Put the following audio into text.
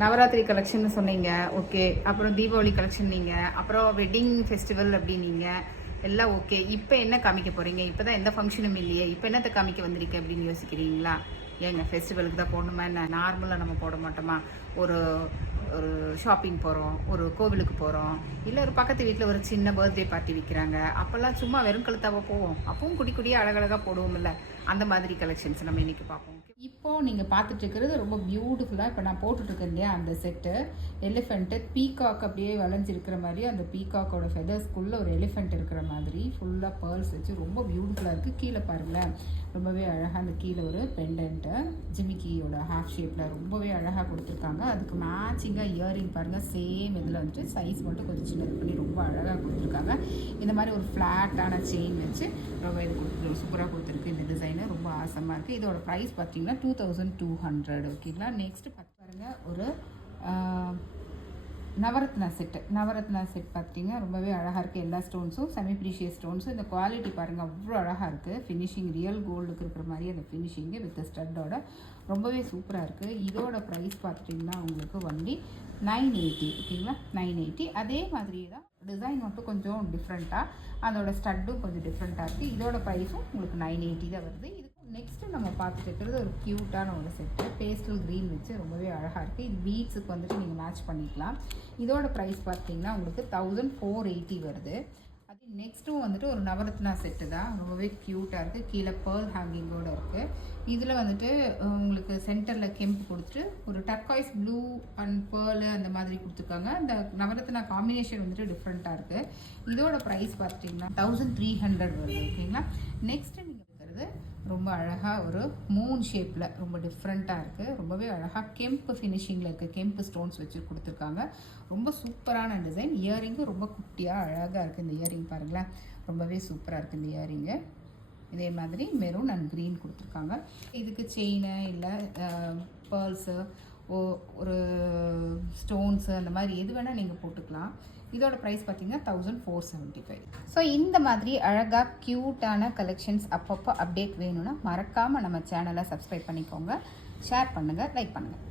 Navaratri collection சொன்னீங்க, okay. அப்புறம் Deepavali collection நீங்கள், அப்புறம் வெட்டிங் ஃபெஸ்டிவல் அப்படின்னீங்க, எல்லாம் ஓகே. இப்போ என்ன காமிக்க போகிறீங்க? இப்போ தான் எந்த ஃபங்க்ஷனும் இல்லையே, இப்போ என்னத்தை காமிக்க வந்திருக்கேன் அப்படின்னு யோசிக்கிறீங்களா? ஏங்க ஃபெஸ்டிவலுக்கு தான் போடணுமா என்ன? நார்மலாக நம்ம போட மாட்டோமா? ஒரு ஒரு ஷாப்பிங் போகிறோம், ஒரு கோவிலுக்கு போகிறோம், இல்லை ஒரு பக்கத்து வீட்டில் ஒரு சின்ன பர்த்டே பார்ட்டி வைக்கிறாங்க, அப்போல்லாம் சும்மா வெறும் கழுத்தாவ போவோம், அப்பவும் குடி குடியாக அழகழகாக போடுவோம்ல, அந்த மாதிரி கலெக்ஷன்ஸ் நம்ம இன்றைக்கி பார்ப்போம். இப்போது நீங்கள் பார்த்துட்டு இருக்கிறது ரொம்ப பியூட்டிஃபுல்லாக இப்போ நான் போட்டுட்ருக்கேன் இல்லையா அந்த செட்டு, எலிஃபெண்ட்டு பீகாக் அப்படியே வளைஞ்சிருக்கிற மாதிரி, அந்த பீகாக்கோட ஃபெதர்ஸ்குள்ளே ஒரு எலிஃபெண்ட் இருக்கிற மாதிரி ஃபுல்லாக பேர்ல்ஸ் வச்சு ரொம்ப பியூட்டிஃபுல்லாக இருக்குது. கீழே பாருங்களேன், ரொம்பவே அழகாக அந்த கீழே ஒரு பெண்டன்ட்டு ஜிமிக்கியோட ஹாஃப் ஷேப்பில் ரொம்பவே அழகாக கொடுத்துருக்காங்க. அதுக்கு மேட்சிங்காக இயரிங் பாருங்கள், சேம் இதில் வந்துட்டு சைஸ் மட்டும் கொஞ்சம் சின்னது பண்ணி ரொம்ப அழகாக கொடுத்துருக்காங்க. இந்த மாதிரி ஒரு ஃப்ளாட்டான செயின் வச்சு ரொம்ப இது கொடுத்து சூப்பராக கொடுத்துருக்கு. இந்த டிசைனு ரொம்ப ஆசமாக இருக்குது. இதோட ப்ரைஸ் பார்த்தீங்கன்னா 2200. ஓகேங்களா. நெக்ஸ்ட்டு பாருங்கள், ஒரு நவரத்னா செட் பார்த்தீங்கன்னா ரொம்பவே அழகாக இருக்குது. எல்லா ஸ்டோன்ஸும் செமி ப்ரீஷியஸ் ஸ்டோன்ஸும். இந்த குவாலிட்டி பாருங்கள், அவ்வளோ அழகாக இருக்குது. ஃபினிஷிங் ரியல் கோல்டுக்கு இருக்கிற மாதிரி அந்த ஃபினிஷிங்கு வித் ஸ்டட்டோட ரொம்பவே சூப்பராக இருக்குது. இதோட ப்ரைஸ் பார்த்துட்டிங்கன்னா உங்களுக்கு ஒன்லி 980. ஓகேங்களா, 980. அதே மாதிரி தான் டிசைன் மட்டும் கொஞ்சம் டிஃப்ரெண்ட்டாக, அதோட ஸ்டட்டும் கொஞ்சம் டிஃப்ரெண்ட்டாக இருக்குது. இதோட ப்ரைஸும் உங்களுக்கு 980 தான் வருது. இது நெக்ஸ்ட்டு நம்ம பார்த்துட்டு இருக்கிறது ஒரு க்யூட்டான ஒரு செட்டு, பேஸ்டல் க்ரீன் வச்சு ரொம்பவே அழகாக இருக்குது. இது பீட்ஸுக்கு வந்துட்டு நீங்கள் மேட்ச் பண்ணிக்கலாம். இதோட ப்ரைஸ் பார்த்தீங்கன்னா உங்களுக்கு 1480 வருது. அது நெக்ஸ்ட்டும் வந்துட்டு ஒரு நவரத்னா செட்டு தான், ரொம்பவே க்யூட்டாக இருக்குது. கீழே பேர்ல் ஹேங்கிங்கோடு இருக்குது. இதில் வந்துட்டு உங்களுக்கு சென்டரில் கெம்பு கொடுத்துட்டு ஒரு டர்காய்ஸ் ப்ளூ அண்ட் பேர்லு அந்த மாதிரி கொடுத்துருக்காங்க. அந்த நவரத்னா காம்பினேஷன் வந்துட்டு டிஃப்ரெண்ட்டாக இருக்குது. இதோட ப்ரைஸ் பார்த்திங்கன்னா 1300 வருது. ஓகேங்களா. நெக்ஸ்ட்டு நீங்கள் இருக்கிறது ரொம்ப அழகாக ஒரு மூன் ஷேப்பில் ரொம்ப டிஃப்ரெண்ட்டாக இருக்குது. ரொம்பவே அழகாக கெம்பு ஃபினிஷிங்கில் இருக்குது. கெம்பு ஸ்டோன்ஸ் வச்சு கொடுத்துருக்காங்க. ரொம்ப சூப்பரான டிசைன். இயரிங்கும் ரொம்ப குட்டியாக அழகாக இருக்குது. இந்த இயரிங் பாருங்களேன், ரொம்பவே சூப்பராக இருக்குது இந்த இயரிங்கு. இதே மாதிரி மெரூன் அண்ட் க்ரீன் கொடுத்துருக்காங்க. இதுக்கு செயினு இல்லை பேர்ல்ஸு ஒரு ஸ்டோன்ஸு அந்த மாதிரி எது வேணால் நீங்கள் போட்டுக்கலாம். இதோட ப்ரைஸ் பார்த்தீங்கன்னா 1475. ஸோ இந்த மாதிரி அழகாக க்யூட்டான கலெக்ஷன்ஸ் அப்பப்போ அப்டேட் வேணும்னா மறக்காமல் நம்ம சேனலை சப்ஸ்கிரைப் பண்ணிக்கோங்க, ஷேர் பண்ணுங்கள், லைக் பண்ணுங்கள்.